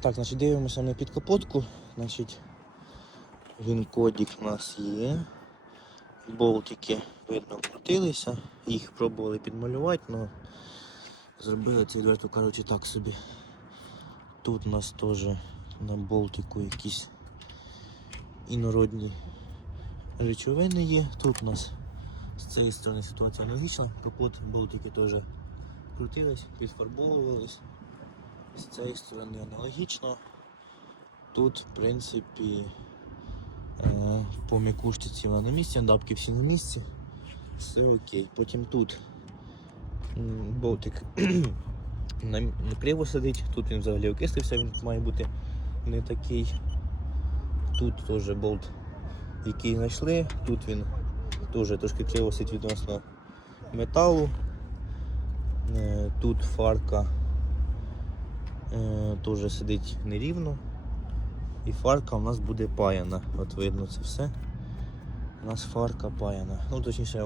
Так, значить, дивимося на підкапотку. Значить, він кодік у нас є. Болтики, видно, крутилися. Їх пробували підмалювати, але зробили це, відверто кажучи, так собі. Тут у нас теж на болтику якісь інородні речовини є. Тут у нас з цієї сторони ситуація аналогічна. Капот, болтики теж крутились, підфарбовувались. З цієї сторони аналогічно. Тут, в принципі, е, по м'якушці вона на місці, дапки всі на місці. Все окей. Потім тут болтик на, криво сидить, тут він взагалі окислився, він має бути не такий. Тут теж болт, який знайшли, тут він теж трошки криво сидить відносно металу. Е, Тут фарка теж сидить нерівно. І фарка у нас буде паяна. От видно це все. У нас фарка паяна. Ну, точніше,